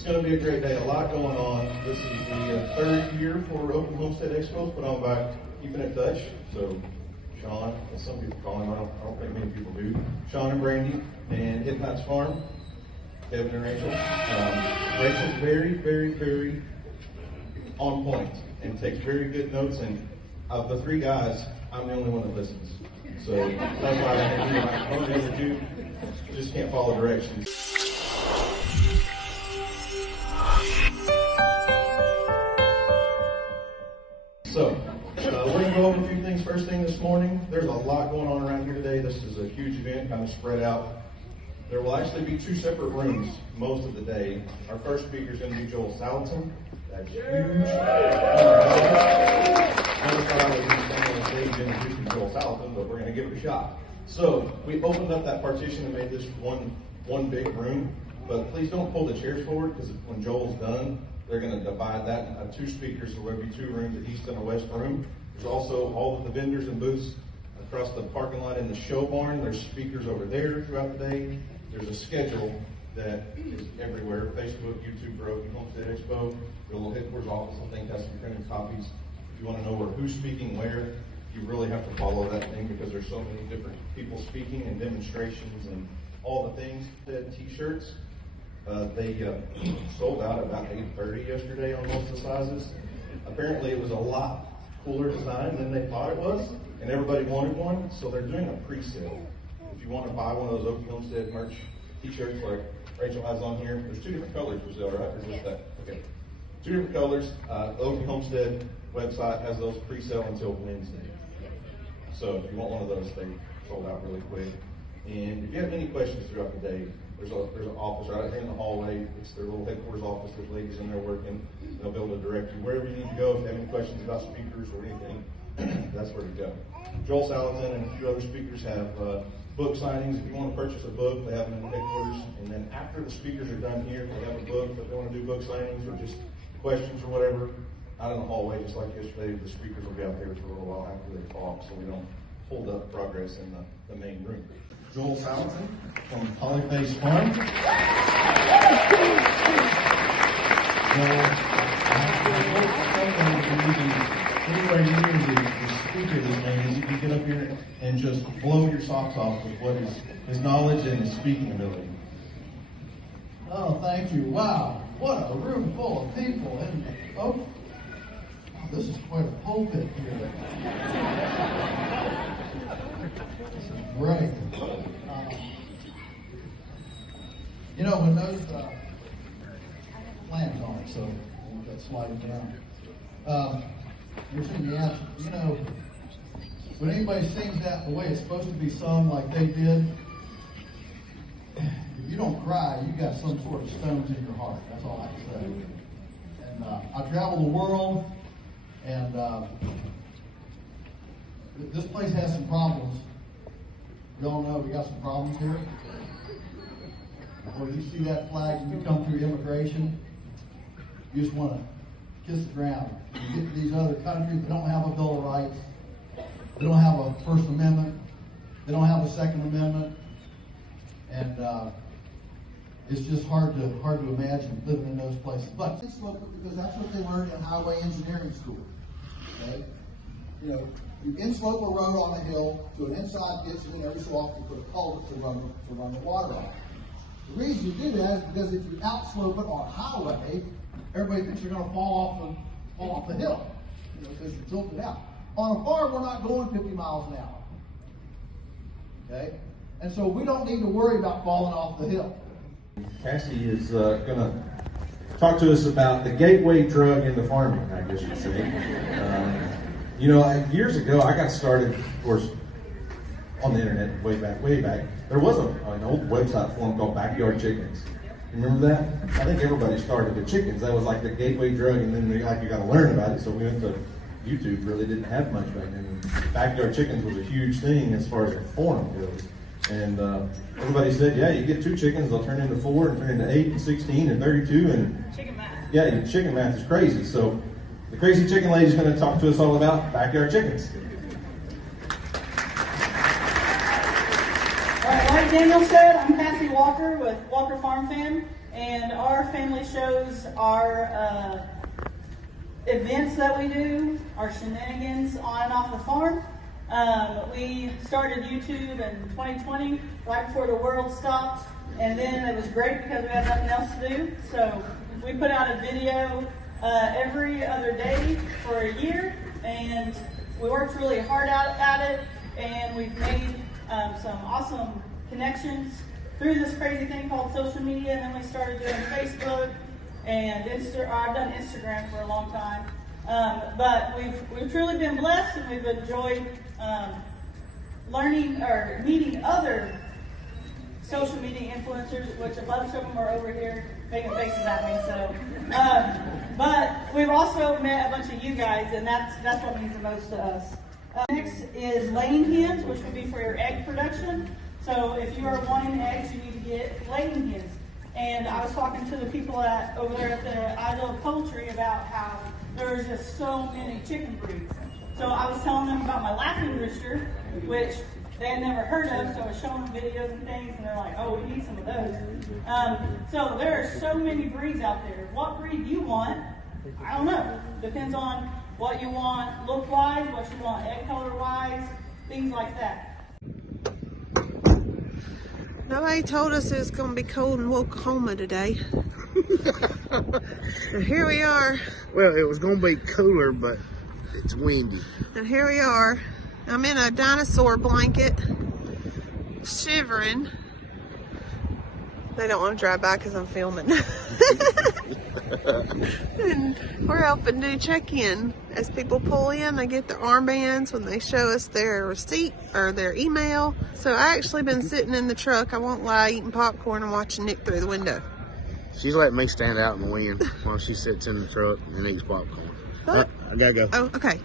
It's going to be a great day. A lot going on. This is the third year for Okie Homesteading Expo, put on by Keeping in Touch. So Sean, as some people call him, I don't think many people do. Sean and Brandy and Hitnot's Farm, Kevin and Rachel. Rachel's very, very, very on point and takes very good notes. And of the three guys, I'm the only one that listens. So that's why I have to do my phone. The other two just can't follow directions. So, we're going to go over a few things first thing this morning. There's a lot going on around here today. This is a huge event, kind of spread out. There will actually be two separate rooms most of the day. Our first speaker is going to be Joel Salatin. That's huge. Never thought I would be standing on stage introducing Joel Salatin, but we're going to give it a shot. So, we opened up that partition and made this one big room. But please don't pull the chairs forward, because when Joel's done, they're going to divide that into two speakers, so there'll be two rooms, an east and a west room. There's also all of the vendors and booths across the parking lot in the show barn. There's speakers over there throughout the day. There's a schedule that is everywhere. Facebook, YouTube, Okie Homesteading Expo, the little headquarters office. I think has some printed copies. If you want to know who's speaking where, you really have to follow that thing, because there's so many different people speaking and demonstrations and all the things. The t-shirts. They sold out about 8:30 yesterday on most of the sizes. Apparently it was a lot cooler design than they thought it was, and everybody wanted one, so they're doing a pre-sale. If you want to buy one of those Okie Homestead merch t-shirts like Rachel has on here, there's two different colors for sale, right? Or just that? Okay. Two different colors. The Okie Homestead website has those pre-sale until Wednesday. So if you want one of those, they sold out really quick. And if you have any questions throughout the day, there's an office right here in the hallway. It's their little headquarters office. There's ladies in there working. They'll be able to direct you wherever you need to go. If you have any questions about speakers or anything, that's where to go. Joel Salatin and a few other speakers have book signings. If you want to purchase a book, they have them in the headquarters. And then after the speakers are done here, they have a book. If they want to do book signings or just questions or whatever, out in the hallway, just like yesterday, the speakers will be out there for a little while after they talk, so we don't hold up progress in the main room. Joel Salatin from Polyface Farm. Anywhere near the speaker this morning, you can get up here and just blow your socks off with what his knowledge and his speaking ability. Oh, thank you. Wow, what a room full of people. And oh, this is quite a pulpit here. This is great. You know, when those plans on it, so we'll get sliding down. You're singing the answer. You know, when anybody sings that the way it's supposed to be sung, like they did, if you don't cry, you got some sort of stones in your heart. That's all I can say. And I travel the world, and this place has some problems. We all know we got some problems here. When you see that flag and you come through immigration, you just want to kiss the ground. You get to these other countries, they don't have a Bill of Rights. They don't have a First Amendment. They don't have a Second Amendment. And it's just hard to imagine living in those places. But because that's what they learned in highway engineering school. Okay? You know, you inslope a road on a hill to an inside ditch, and then every so often you put a culvert to run the water off. The reason you do that is because if you outslope it on a highway, everybody thinks you're going to fall off the hill, you know, because you're tilted out. On a farm, we're not going 50 miles an hour. Okay? And so we don't need to worry about falling off the hill. Cassie is going to talk to us about the gateway drug into farming, I guess you'd say. You know, years ago, I got started, of course, on the internet way back. There was an old website for them called Backyard Chickens. Remember that? I think everybody started with chickens. That was like the gateway drug, and then you got to learn about it. So we went to YouTube. Really didn't have much back then. Backyard Chickens was a huge thing as far as a forum goes. And everybody said, yeah, you get 2 chickens, they'll turn into 4 and turn into 8 and 16 and 32. And chicken math. Yeah, chicken math is crazy. So the crazy chicken lady is going to talk to us all about backyard chickens. All right, like Daniel said, I'm Cassie Walker with Walker Farm Fam. and our family shows our events that we do, our shenanigans on and off the farm. We started YouTube in 2020, right before the world stopped, and then it was great because we had nothing else to do. So we put out a video every other day for a year, and we worked really hard at it, and we've made some awesome connections through this crazy thing called social media. And then we started doing Facebook and I've done Instagram for a long time. But we've truly been blessed, and we've enjoyed learning or meeting other social media influencers, which a bunch of them are over here making faces at me. So, but we've also met a bunch of you guys, and that's what means the most to us. Next is laying hens, which would be for your egg production. So if you are wanting eggs, you need to get laying hens. And I was talking to the people over there at the Idle Poultry about how there's just so many chicken breeds. So I was telling them about my laughing rooster, which they had never heard of, so I was showing them videos and things, and they're like, oh, we need some of those. So there are so many breeds out there. What breed you want, I don't know. Depends on what you want look-wise, what you want egg color-wise, things like that. Nobody told us it was going to be cold in Oklahoma today. So here we are. Well, it was going to be cooler, but it's windy. And here we are. I'm in a dinosaur blanket, shivering. They don't want to drive by because I'm filming. And we're helping do check-in. As people pull in, they get their armbands when they show us their receipt or their email. So I actually been sitting in the truck, I won't lie, eating popcorn and watching Nick through the window. She's letting me stand out in the wind while she sits in the truck and eats popcorn. All right, I gotta go. Oh, okay.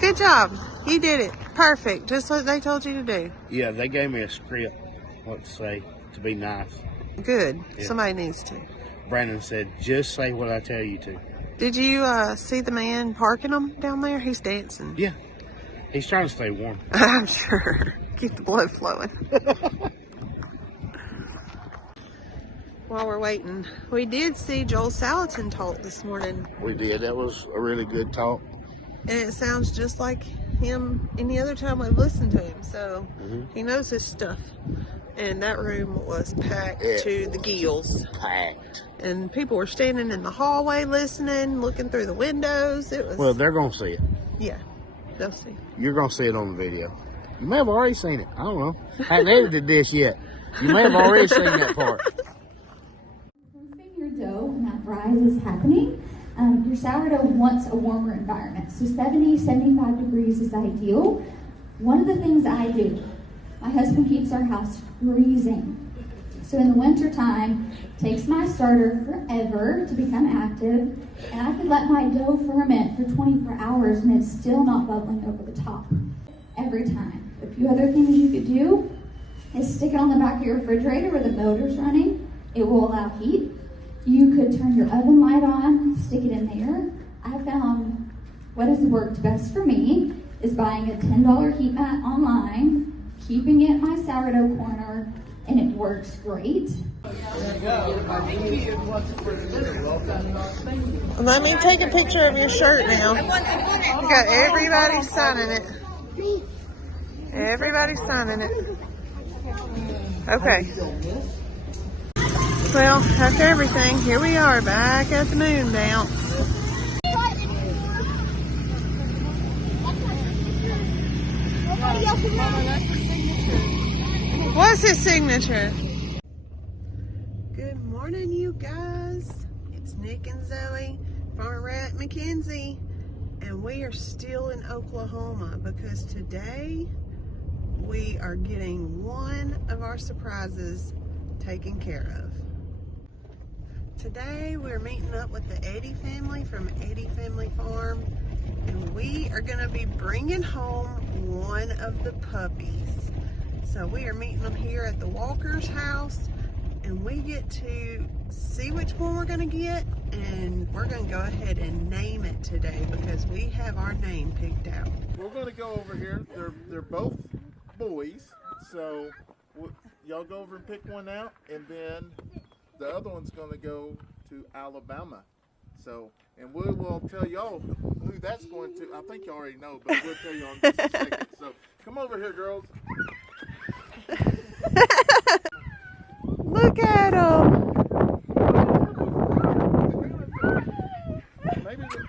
Good job. You did it. Perfect. Just what they told you to do. Yeah, they gave me a script, what to say, to be nice. Good. Yeah. Somebody needs to. Brandon said, just say what I tell you to. Did you see the man parking them down there? He's dancing. Yeah, he's trying to stay warm. I'm sure. Keep the blood flowing. While we're waiting, we did see Joel Salatin talk this morning. We did. That was a really good talk. And it sounds just like him any other time we've listened to him. So he knows his stuff. And that room was packed to the gills. Packed. And people were standing in the hallway listening, looking through the windows. It was. Well, they're going to see it. Yeah, they'll see. You're going to see it on the video. You may have already seen it. I don't know. I haven't edited this yet. You may have already seen that part. Roasting your dough when that rise is happening, your sourdough wants a warmer environment. So 70, 75 degrees is ideal. One of the things I do, my husband keeps our house freezing. So in the winter time, takes my starter forever to become active, and I could let my dough ferment for 24 hours and it's still not bubbling over the top every time. A few other things you could do is stick it on the back of your refrigerator where the motor's running. It will allow heat. You could turn your oven light on, stick it in there. I found what has worked best for me is buying a $10 heat mat online, keeping it in my sourdough corner, and it works great. Let me take a picture of your shirt now. You got everybody signing it. Everybody's signing it. Okay. Well, after everything, here we are back at the moon bounce. What's his signature? Good morning, you guys. It's Nick and Zoe, Farmer at McKenzie, and we are still in Oklahoma because today we are getting one of our surprises taken care of. Today we're meeting up with the Eddy family from Eddy Family Farm, and we are going to be bringing home one of the puppies. So we are meeting them here at the Walker's house, and we get to see which one we're going to get and we're going to go ahead and name it today because we have our name picked out. We're going to go over here. They're both boys, so y'all go over and pick one out, and then the other one's going to go to Alabama. So, and we will tell y'all who that's going to. I think you already know, but we'll tell you in just a second. So, come over here, girls. Look at them.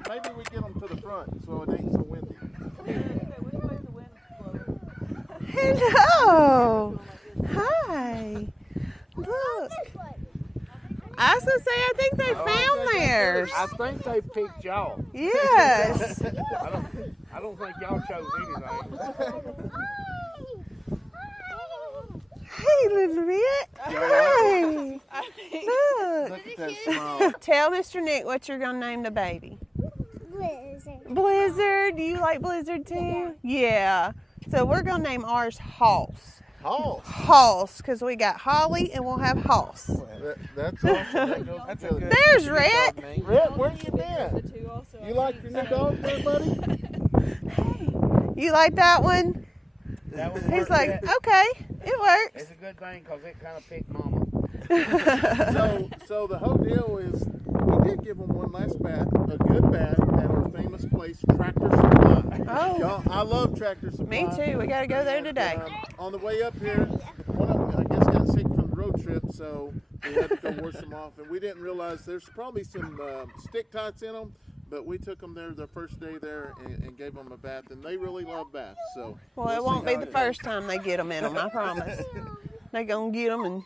Maybe we get them to the front so it ain't so windy. Hello. Hi. Look. I was going to say, I think they found theirs. I think they picked y'all. Yes. I don't think y'all chose anything. Hey, little bit. Hi. Look. Look at that smile. Tell Mr. Nick what you're going to name the baby. Blizzard. Blizzard. Do you like Blizzard too? Yeah. So we're going to name ours Hoss. Hoss, because we got Holly and we'll have Hoss. That's awesome. That goes together. There's Rhett. Rhett, where you been? You like your new dog there, buddy? You like that one? He's like, okay, it works. It's a good thing because it kind of picked Mama. So the whole deal is we did give them one last bath, a good bath at our famous place, Tractor Supply. Oh. Y'all, I love Tractor Supply. Me too. We got to go there today. On the way up here, one of them, I guess, got sick from the road trip, so we had to go wash them off. And we didn't realize there's probably some stick tots in them, but we took them there their first day there and gave them a bath, and they really love baths. So Well, it won't be the first time they get them in them, I promise. They're going to get them and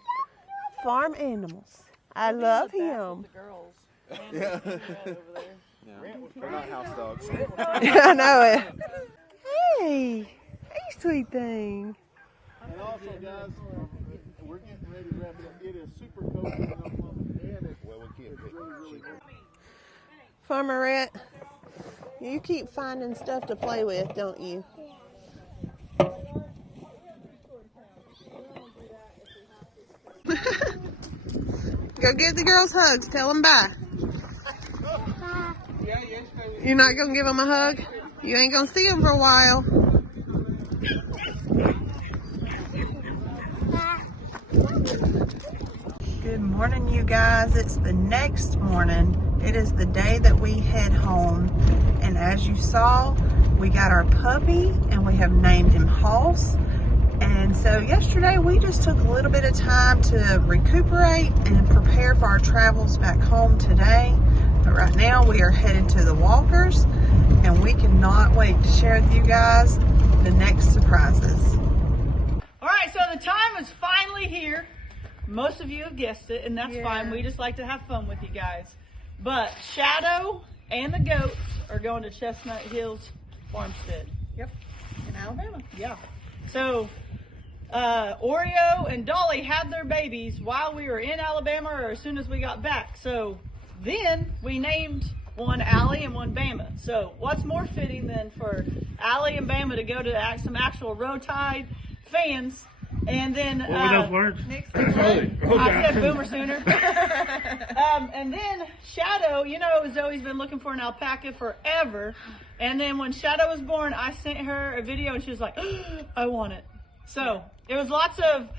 farm animals. I love him. Yeah. We're not house dogs. Yeah, I know it. Hey, sweet thing. And also, guys, we're getting ready to wrap it up. It is super cold in Oklahoma, and it's really cold. Farmer Rhett, you keep finding stuff to play with, don't you? Go give the girls hugs. Tell them bye. You're not going to give them a hug? You ain't going to see them for a while. Good morning, you guys. It's the next morning. It is the day that we head home. And as you saw, we got our puppy and we have named him Hoss. And so yesterday we just took a little bit of time to recuperate and prepare for our travels back home today. But right now we are headed to the Walkers and we cannot wait to share with you guys the next surprises. All right, so the time is finally here. Most of you have guessed it, and that's fine. We just like to have fun with you guys. But Shadow and the goats are going to Chestnut Hills Farmstead. Yep, in Alabama. Yeah. So Oreo and Dolly had their babies while we were in Alabama or as soon as we got back. So then we named one Allie and one Bama. So what's more fitting than for Allie and Bama to go to some actual Row Tide fans. And then What were those words? I said Boomer Sooner. And then Shadow, you know, Zoe's been looking for an alpaca forever. And then when Shadow was born, I sent her a video and she was like, I want it. So it was lots of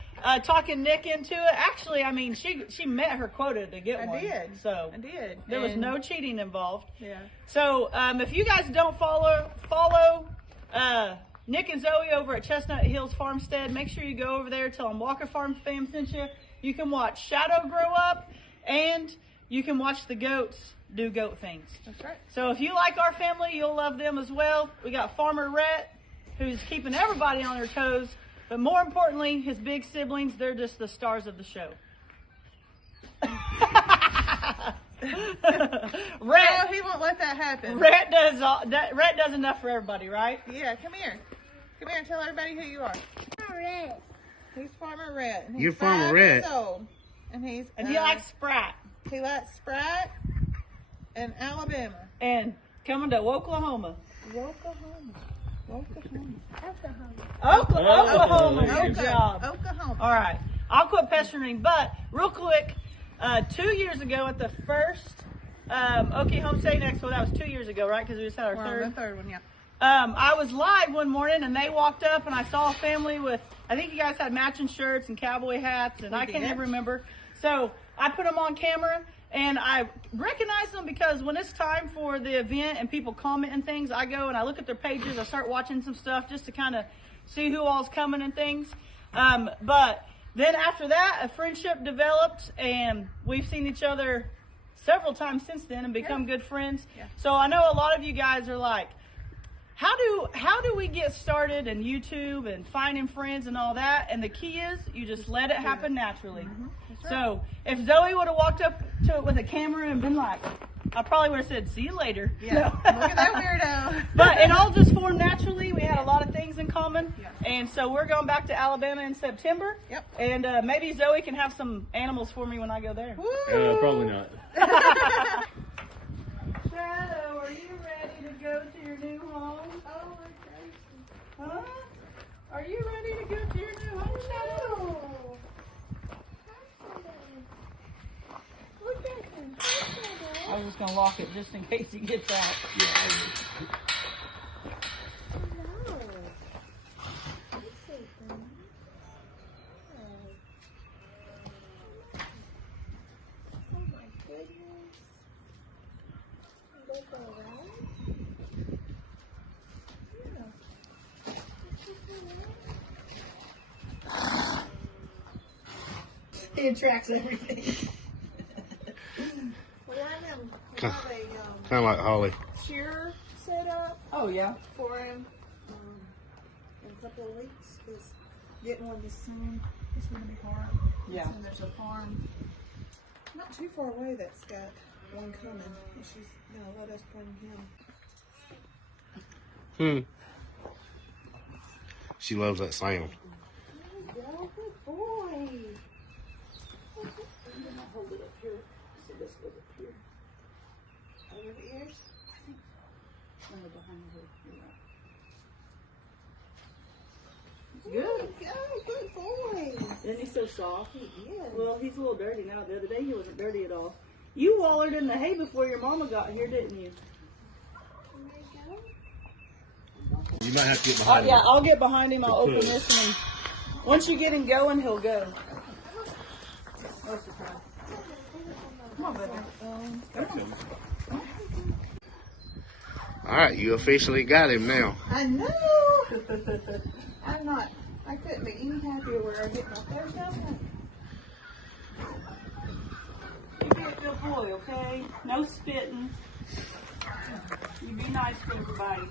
talking Nick into it. Actually, I mean, she met her quota to get one. I did. So I did. There was no cheating involved. Yeah. So if you guys don't follow Nick and Zoe over at Chestnut Hills Farmstead, make sure you go over there. Tell them Walker Farm fam sent you. You can watch Shadow grow up, and you can watch the goats do goat things. That's right. So if you like our family, you'll love them as well. We got Farmer Rhett, who's keeping everybody on their toes, but more importantly, his big siblings, they're just the stars of the show. Rhett, he won't let that happen. Rhett does enough for everybody, right? Yeah, come here. Come here and tell everybody who you are. Red. He's Farmer Rhett. and You're he's Farmer 5 Rhett. years old. And he likes Sprat. He likes Sprite and Alabama. And coming to Oklahoma. Oklahoma. Good job. Oklahoma. All right. I'll quit pestering, but real quick, 2 years ago at the first Okie Homesteading Expo. That was 2 years ago, right? Because we just had our The third one, yeah. I was live one morning and they walked up and I saw a family with, I think you guys had matching shirts and cowboy hats and I can't even remember. So I put them on camera and I recognize them because when it's time for the event and people comment and things, I go and I look at their pages. I start watching some stuff just to kind of see who all's coming and things. But then after that, a friendship developed and we've seen each other several times since then and become good friends. Yeah. So I know a lot of you guys are like, how do we get started in YouTube and finding friends and all that? And the key is you just let it happen naturally. Right. So if Zoe would have walked up to it with a camera and been like, I probably would have said, see you later. Yeah. No. Look at that weirdo. But it all just formed naturally. We had a lot of things in common. Yeah. And so we're going back to Alabama in September. Yep. And maybe Zoe can have some animals for me when I go there. Probably not. Shadow, are you ready to go to your new home? Oh, my gosh. Huh? Are you ready to go to your new home, Shadow? I was just going to lock it just in case he gets out. He attracts everything. Well, I have Kind a of like Holly. shearer set up Oh, yeah. for him in a couple of weeks. Because getting one this soon is going to be hard. Yeah. And there's a farm not too far away that's got one coming. And she's going to let us bring him. She loves that sound. There you go. Good boy. I'm going to hold it up here. So this goes up here. Over the ears? Behind the hood. Good. Good boy. Isn't he so soft? He is. Well, he's a little dirty now. The other day he wasn't dirty at all. You wallered in the hay before your mama got here, didn't you? You might have to get behind Yeah, him. I'll get behind him. I'll open this, and once you get him going, he'll go. Most of the time. Come on, baby. All right, you officially got him now. I know. I couldn't be any happier where I get my first time. You be a good boy, okay? No spitting. You be nice to everybody.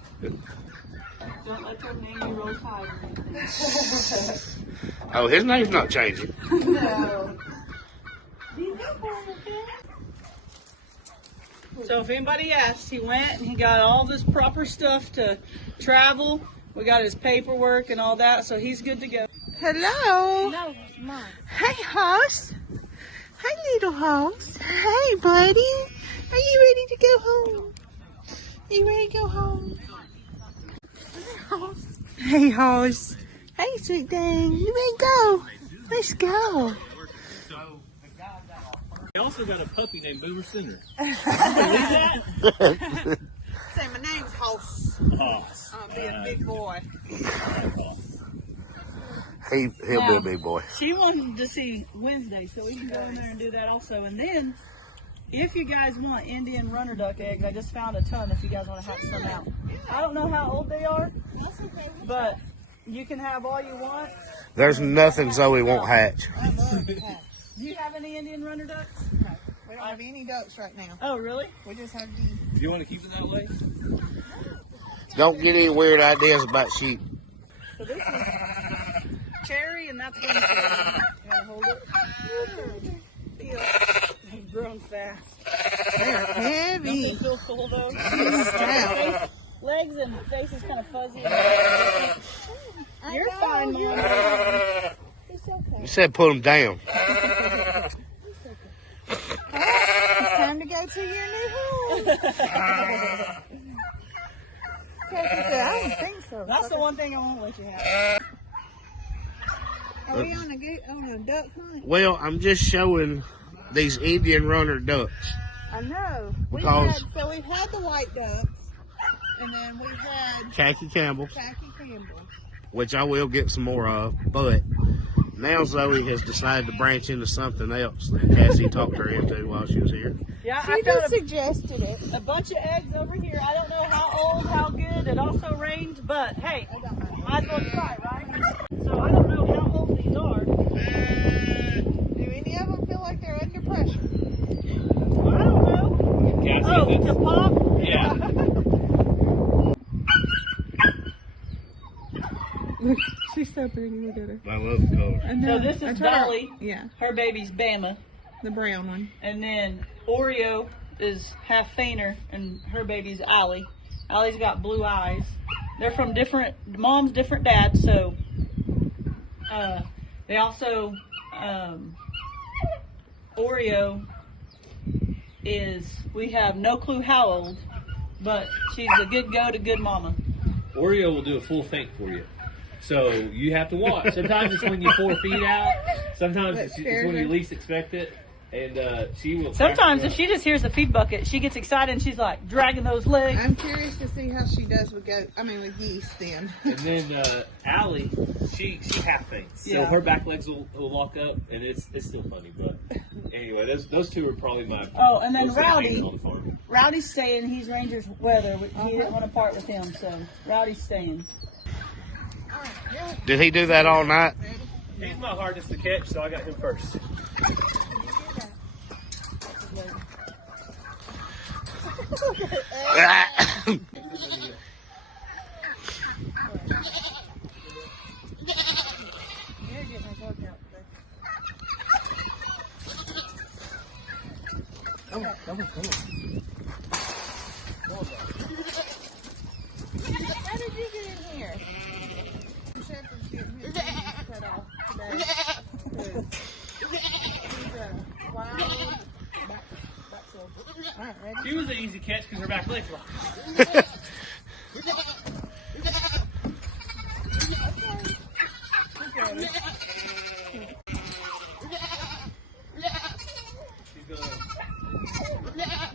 Don't let them name you Roll Tide or anything. Oh, his name's not changing. No. Be a good boy, okay? So if anybody asks, he went and he got all this proper stuff to travel. We got his paperwork and all that, so he's good to go. Hello. No, Mom. Hey, Hoss. Hey, little Hoss. Hey, buddy. Are you ready to go home? You ready to go home? Hey, Hoss. Hey, sweet thing. You ready to go? Let's go. He also got a puppy named Boomer Center. Say, my name's Hoss. Hoss. I'll be a big boy. He'll be a big boy. She wanted to see Wednesday, so we can go in there and do that also. And then, if you guys want Indian runner duck eggs, I just found a ton if you guys want to hatch some out. I don't know how old they are, but you can have all you want. There's nothing Zoe won't hatch. I love cats. Do you have any Indian runner ducks? No, we don't have any ducks right now. Oh, really? We just have geese. Do you want to keep it that way? Don't get any weird ideas about sheep. So this is Cherry, and that's one Cherry. You want to hold it? He's grown fast. They're heavy. Doesn't feel cool though. Stout. Legs and face is kind of fuzzy. You're fine, Mom. It's okay. You said put them down. It's time to go to your new home. Cassie said, I don't think so. That's the one thing I won't let you have. Are we on a duck hunt? Well, I'm just showing these Indian runner ducks. I know. Because So we've had the white ducks, and then we had Khaki Campbell, Khaki Campbell. which I will get some more of, but now Zoe has decided to branch into something else that Cassie talked her into while she was here. Yeah, She I just found suggested it. a bunch of eggs over here. I don't know how old, how good. It also rained, but hey, might as well try, right? So I don't know how old these are. Do any of them feel like they're under pressure? I don't know. Cassie, Oh, that's- to pop? Yeah. She's so pretty. Look at her. I love the color. So this is Dolly. Yeah, Her baby's Bama. the brown one. And then Oreo is half fainter, and her baby's Allie. Allie's got blue eyes. They're from different moms, different dads. So they also Oreo is, we have no clue how old, but she's a good go to good mama. Oreo will do a full faint for you. So you have to watch. Sometimes it's when you 4 feet out. Sometimes it's when you least expect it. And she will. Sometimes if she just hears the feed bucket, she gets excited and she's like dragging those legs. I'm curious to see how she does with with yeast then. And then Allie, she half faints. So Yeah. her back legs will lock up, and it's still funny. But anyway, those two are probably my. Oh, and then most entertaining Rowdy. on the farm. Rowdy's staying. He's Rangers weather. He didn't want to part with him, so Rowdy's staying. Did he do that all night? He's my hardest to catch, so I got him first. Come on. How did you get in here? Shepherd's getting his knees cut off today. He's a wild back soldier. All right, ready? She was an easy catch because her back legs locked.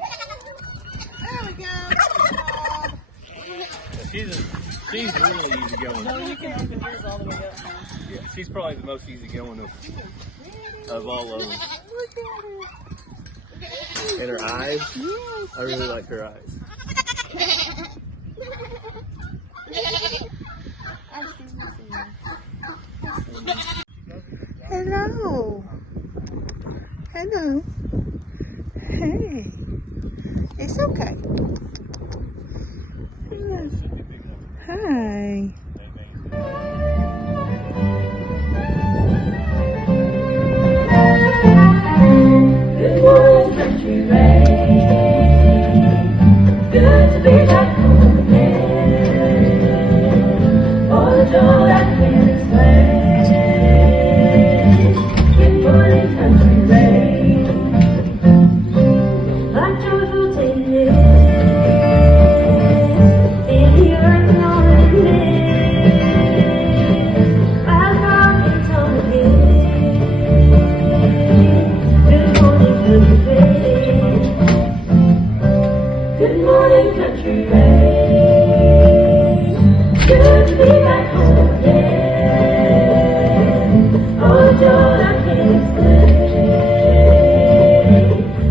There we go. She's really easy going. No, you can open yours all the way up now. Yeah, she's probably the most easy going of all of them. Look at her. And her eyes, I really like her eyes. Hello. Hello. Hey. It's okay. Hi. Good morning, country rain. Good to be back home again. All the joy I can't explain. Good morning, country rain. Like joyful tenderness in your acknowledgement. I'll rock and tell again. Good morning, country rain. Good to be back home again. All the joy I can't explain.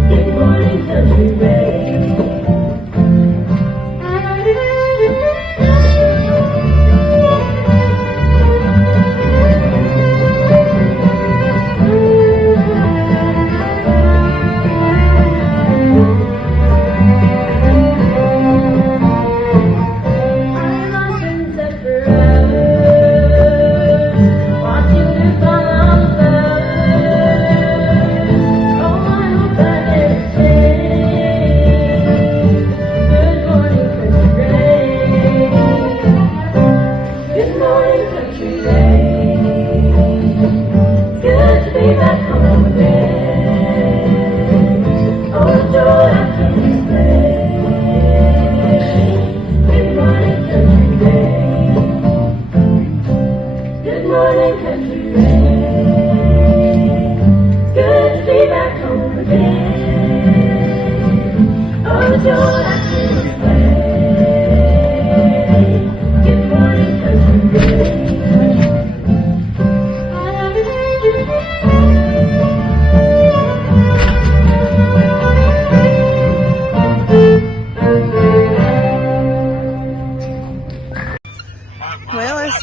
Good morning, country rain.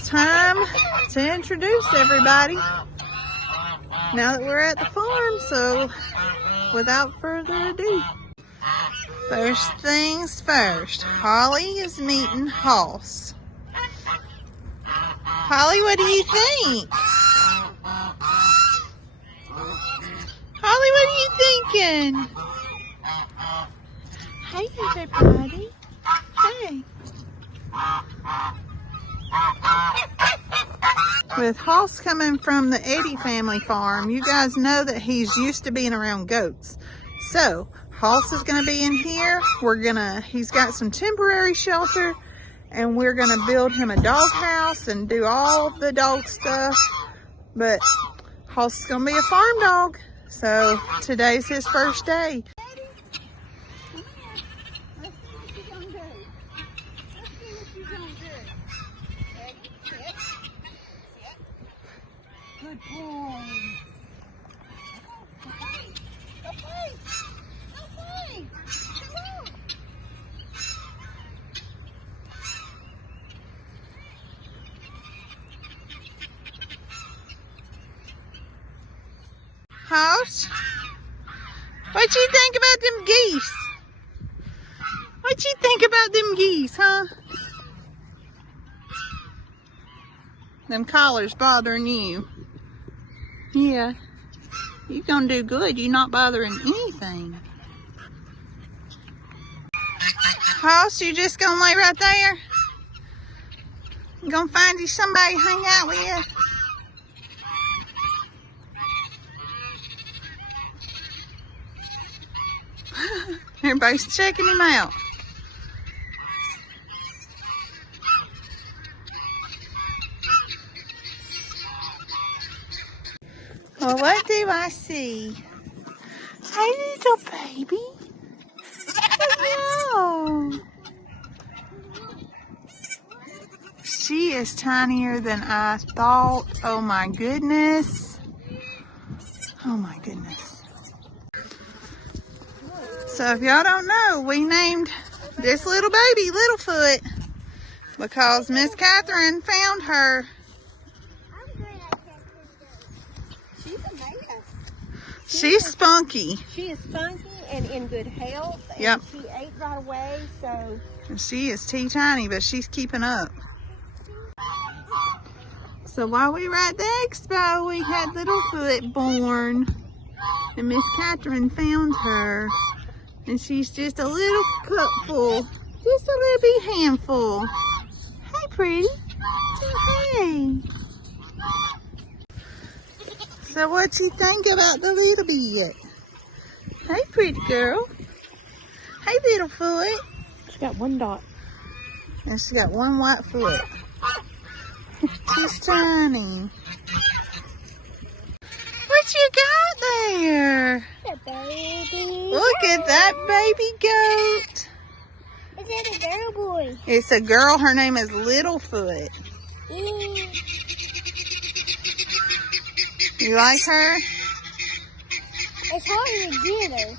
it's time to introduce everybody now that we're at the farm. So without further ado, first things first, Holly is meeting Hoss. Holly, what do you think? Holly, what are you thinking? Hey, everybody. Hey. With Hoss coming from the Eddy family farm, you guys know that he's used to being around goats. So, Hoss is going to be in here. He's got some temporary shelter, and we're going to build him a dog house and do all the dog stuff. But Hoss is going to be a farm dog. So, today's his first day. Good boy. Hoss, what you think about them geese? What you think about them geese, huh? Them collars bothering you. Yeah, you gonna do good. You're not bothering anything. Hoss, you just gonna lay right there? You gonna find you somebody to hang out with? Everybody's checking him out. Well, what do I see? Hey, little baby. Oh, she is tinier than I thought. Oh my goodness. Oh my goodness. So if y'all don't know, we named this little baby Littlefoot because Miss Catherine found her. She's spunky. She is spunky and in good health. And yep. She ate right away, so. And she is teeny, but she's keeping up. So while we were at the expo, we had Littlefoot born. And Miss Catherine found her. And she's just a little cupful. Just a little bit handful. Hey, pretty. Hey. So what you think about the little bit? Hey, pretty girl. Hey, Littlefoot. She's got one dot. And she got one white foot. She's tiny. What you got there? A baby. Look at that baby goat. Is that a girl or boy? It's a girl. Her name is Littlefoot. You like her? It's hard to get her.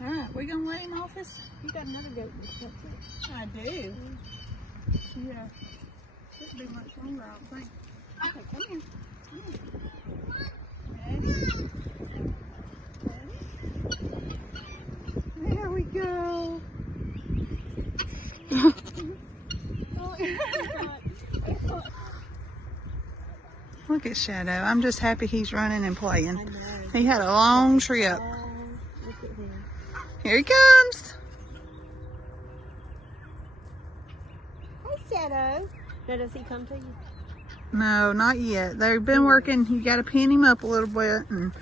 Alright, we gonna let him off his? You got another goat that's got too. I do. Yeah. This will be much longer, I don't think. Okay, come here. Come here. There we go. Look at Shadow. I'm just happy he's running and playing. I know. He had a long trip. Look at him. Here he comes. Hey, Shadow. Now, does he come to you? No, not yet. They've been working. You got to pin him up a little bit, and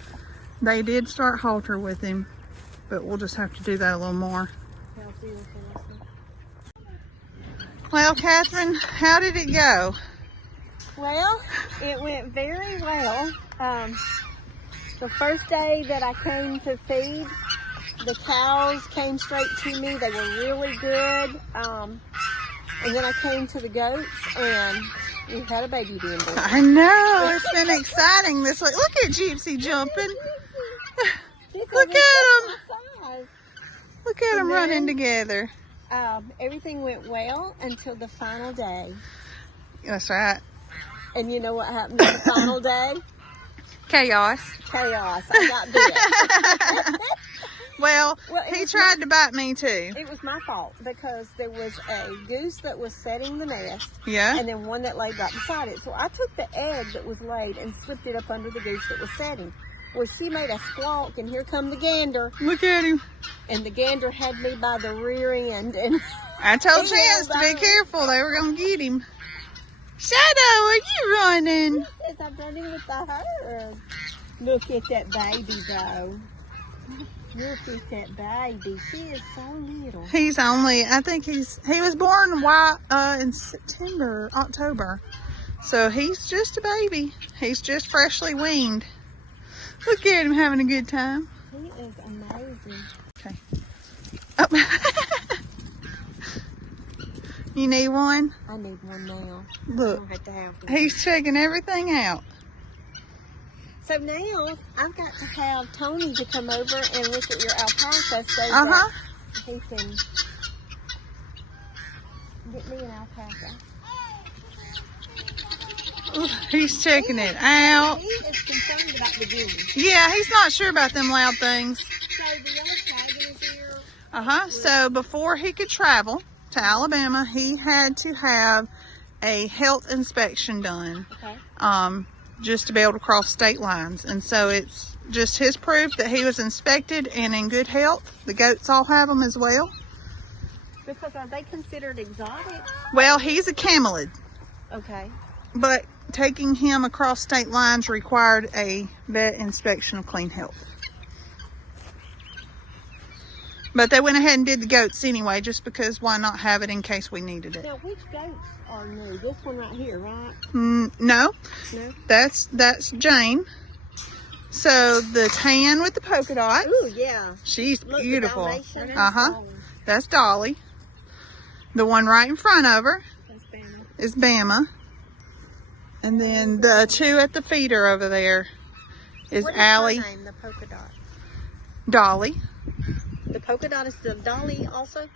they did start halter with him, but we'll just have to do that a little more. Well, Catherine, how did it go? Well, it went very well. The first day that I came to feed, the cows came straight to me. They were really good. And then I came to the goats, and we had a baby being born. I know. It's been exciting this week. Look at Gypsy jumping. Look at them. Look at them running together. Everything went well until the final day. That's right. And you know what happened on the final day? Chaos. Chaos. I got bit. Well, he tried to bite me too. It was my fault because there was a goose that was setting the nest. Yeah. And then one that laid right beside it. So I took the egg that was laid and slipped it up under the goose that was setting. Well, she made a squawk, and here come the gander. Look at him. And the gander had me by the rear end. And I told Chance to be careful. They were going to get him. Shadow, are you running? Yes, I'm running with the herd. Look at that baby, though. Look at that baby. She is so little. He's only, I think he was born in September, October. So he's just a baby. He's just freshly weaned. Look at him having a good time. He is amazing. Okay. Oh. You need one? I need one now. Look, I have to have one. he's checking everything out. So now I've got to have Tony to come over and look at your alpaca so that he can get me an alpaca. Ooh, he's checking it out. He is concerned about the guineas. Yeah, he's not sure about them loud things. So the yellow flagon is here. So before he could travel to Alabama, he had to have a health inspection done. Okay. Just to be able to cross state lines. And so it's just his proof that he was inspected and in good health. The goats all have them as well. Because are they considered exotic? Well, he's a camelid. Okay. But taking him across state lines required a vet inspection of clean health. But they went ahead and did the goats anyway, just because why not have it in case we needed it. Now, which goats are new? This one right here, right? No. No? That's Jane. So the tan with the polka dots. Ooh, yeah. She's Look, beautiful. Dalmatian. That's Dolly. The one right in front of her That's Bama. is Bama. And then the two at the feeder over there is Allie. What is her name, the polka dot? Dolly. The polka dot is the Dolly also?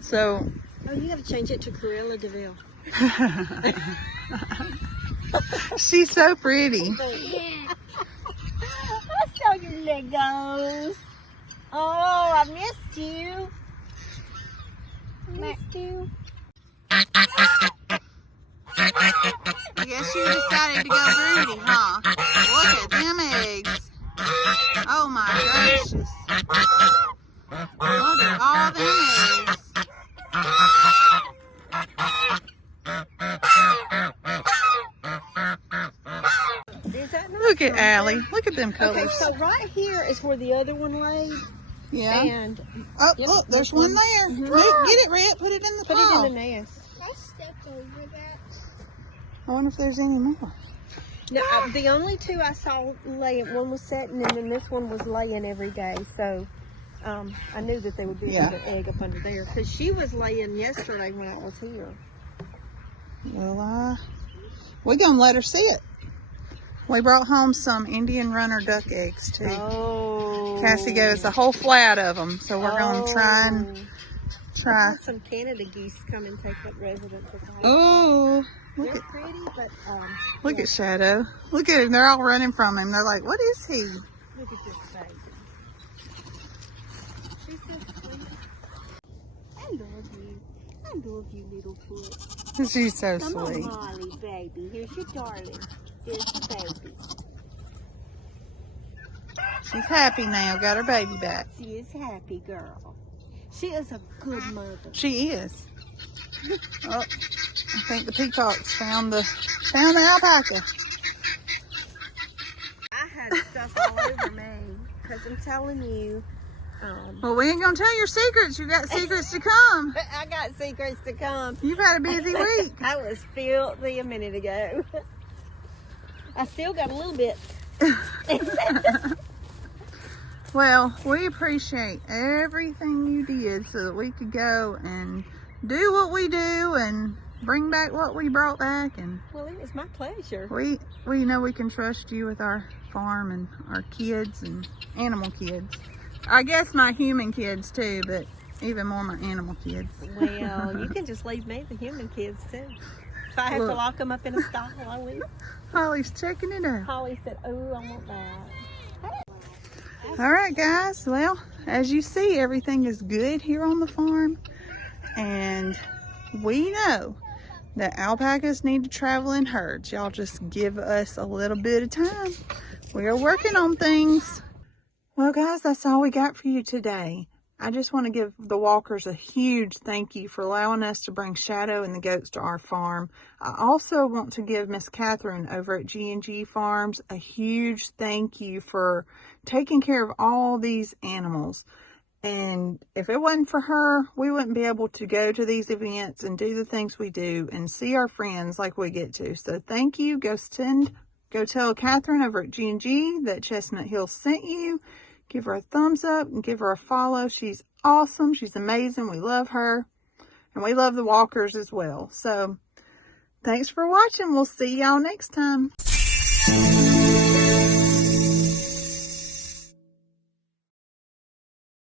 So. Oh, you got to change it to Cruella DeVille. She's so pretty. I saw your Legos. Oh, I missed you. Missed you. I guess you decided to go broody, huh? Look at them eggs. Oh my gracious. Look at all them eggs. Look at Allie. Look at them colors. Okay, so right here is where the other one laid. Yeah. And look, there's one there. Get it, Red. Put it in the put pile. it in the nest. I stepped over that. I wonder if there's any more. No, the only two I saw laying, one was setting and then this one was laying every day. So I knew that they would be another egg up under there. Because she was laying yesterday when I was here. Well, we're going to let her see it. We brought home some Indian runner duck eggs too. Oh. Cassie goes a whole flat of them. So we're going to try. Some Canada geese come and take up residence at the house. Oh. They're pretty, but look at Shadow. Look at him. They're all running from him. They're like, what is he? Look at this baby. She's so sweet. I love you. I love you, little foot. She's so Come sweet. on, Molly, baby. Here's your darling. is the baby. She's happy now. Got her baby back. She is happy, girl. She is a good mother. She is. Oh, I think the peacocks found the alpaca. I had stuff all over me because I'm telling you. Well, we ain't gonna tell your secrets. You got secrets to come. I got secrets to come. You've had a busy week. I was filthy a minute ago. I still got a little bit. Well, we appreciate everything you did so that we could go and do what we do and bring back what we brought back. And well, it was my pleasure. We know we can trust you with our farm and our kids and animal kids. I guess my human kids too, but even more my animal kids. Well, you can just leave me the human kids too. If I have to lock them up in a stall, I will. Holly's checking it out. Holly said, "Oh, I want that." All right, guys. Well, as you see, everything is good here on the farm. And we know that alpacas need to travel in herds. Y'all just give us a little bit of time. We are working on things. Well, guys, that's all we got for you today. I just want to give the Walkers a huge thank you for allowing us to bring Shadow and the goats to our farm. I also want to give Miss Catherine over at G&G Farms a huge thank you for taking care of all these animals. And if it wasn't for her, we wouldn't be able to go to these events and do the things we do and see our friends like we get to. So thank you. Go tell Catherine over at G&G that Chestnut Hill sent you. Give her a thumbs up and give her a follow. She's awesome. She's amazing. We love her. And we love the Walkers as well. So thanks for watching. We'll see y'all next time.